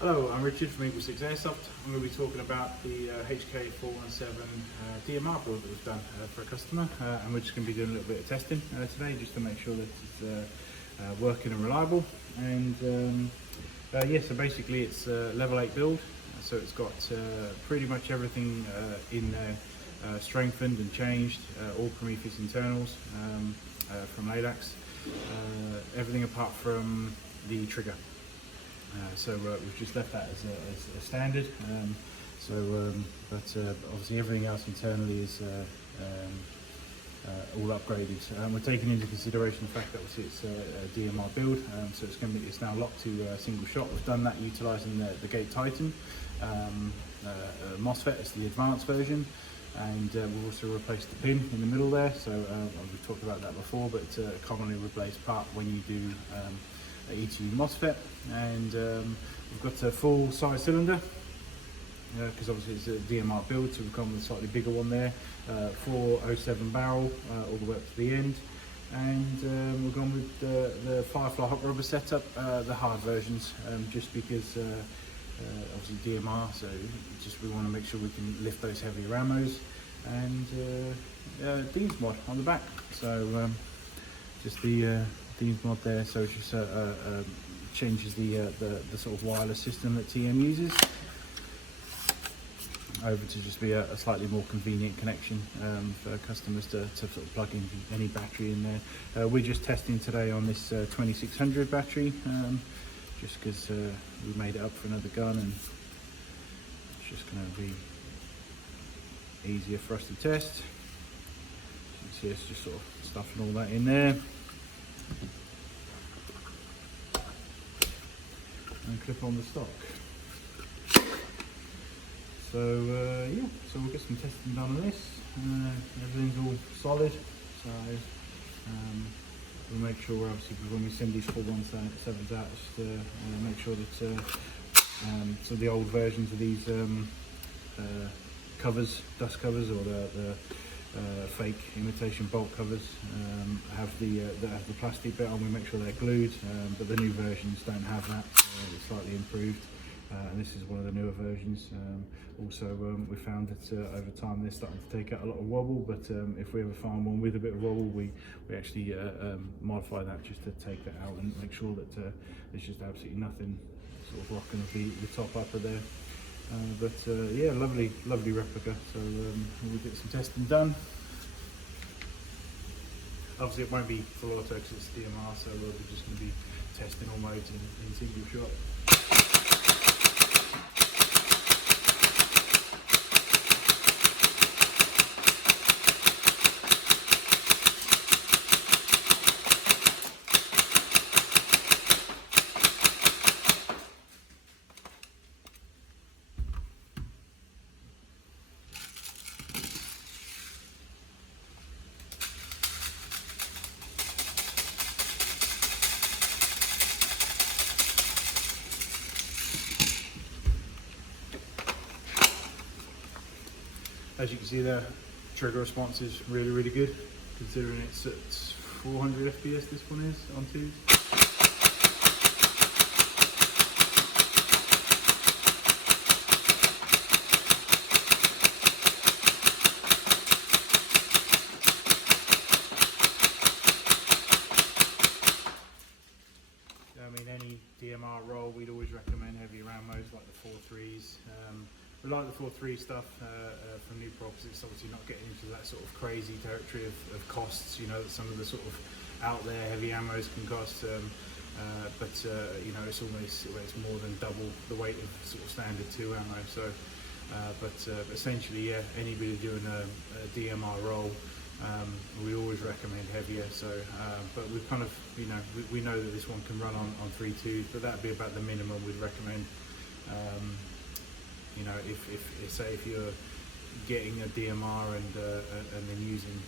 Hello, I'm Richard from Eagle6 Airsoft. I'm going to be talking about the HK417 DMR build that we've done for a customer, and we're just going to be doing a little bit of testing today just to make sure that it's working and reliable. And yeah, so basically it's a level 8 build, so it's got pretty much everything in there strengthened and changed, all Prometheus internals from LADAX, everything apart from the trigger. So we've just left that as a standard, but obviously everything else internally is all upgraded. We're taking into consideration the fact that obviously it's a DMR build, so it's now locked to a single shot. We've done that utilising the Gate Titan mosfet. It's the advanced version, and we've also replaced the pin in the middle there. So we've talked about that before, but it's a commonly replaced part when you do ETU mosfet. And we've got a full size cylinder because obviously it's a DMR build, so we've gone with a slightly bigger one there, 407 barrel all the way up to the end. And we've gone with the Firefly Hop Setup, the hard versions, just because obviously DMR, so just we want to make sure we can lift those heavier ammos. And Dean's mod on the back, so just the Dean's mod there, so it just changes the sort of wireless system that TM uses over to just be a slightly more convenient connection for customers to sort of plug in any battery in there. We're just testing today on this 2600 battery, just because we made it up for another gun, and it's just going to be easier for us to test. You can see us just sort of stuffing all that in there. And clip on the stock. So yeah, so we'll get some testing done on this. Everything's all solid, so we'll make sure obviously when we send these 417s out, just make sure that so the old versions of these covers, dust covers, or the fake imitation bolt covers have the plastic bit on. We make sure they're glued, but the new versions don't have that. It's slightly improved, and this is one of the newer versions. Also, we found that over time they're starting to take out a lot of wobble, but if we ever find one with a bit of wobble, we actually modify that just to take that out and make sure that there's just absolutely nothing sort of rocking the top upper there. But yeah, lovely replica. So we'll get some testing done. Obviously it won't be full auto because it's DMR, so we're just going to be testing all modes in single shot. As you can see, the trigger response is really good, considering it's at 400 FPS this one is on 2s. I mean, any DMR roll, we'd always recommend heavier ammos like the 4.3s. We like the 4.3 stuff from new props. It's obviously not getting into that sort of crazy territory of costs, you know, that some of the sort of out there heavy ammos can cost. But you know, it's more than double the weight of sort of standard 2 ammo. So, but essentially, yeah, anybody doing a DMR roll, we always recommend heavier. So, but we kind of, you know, we know that this one can run on 3.2s, but that'd be about the minimum we'd recommend. You know, if you're getting a DMR and then using,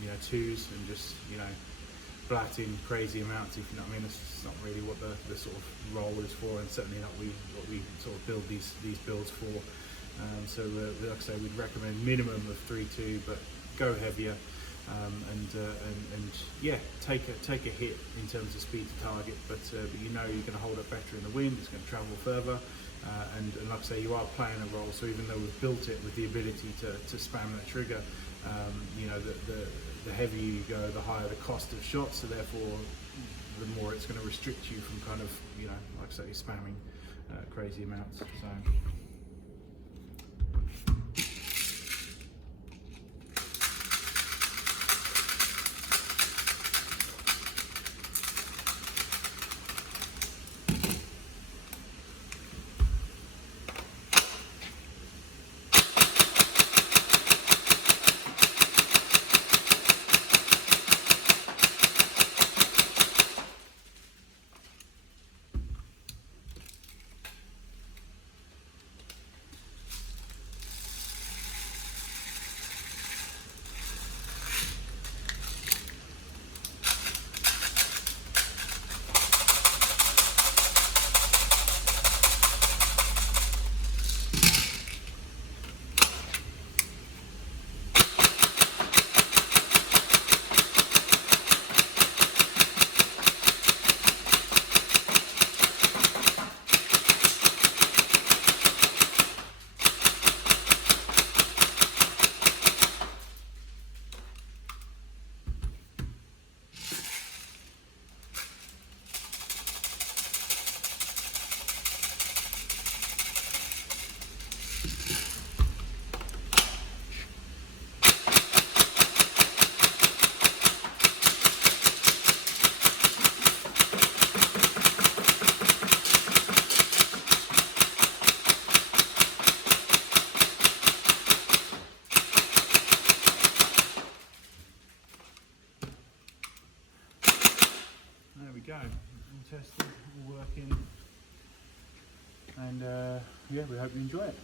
you know, 2s and just, you know, blatting crazy amounts, if you know what I mean, that's not really what the sort of roll is for, and certainly not what we sort of build these builds for. So like I say, we'd recommend minimum of 3.2, but go heavier. and yeah, take a hit in terms of speed to target, but you know you're going to hold up better in the wind, it's going to travel further, and like I say, you are playing a role. So even though we've built it with the ability to spam that trigger, you know, the heavier you go, the higher the cost of shots, so therefore the more it's going to restrict you from kind of, you know, like I say, spamming crazy amounts. So there we go, all tested, all working, and yeah, we hope you enjoy it.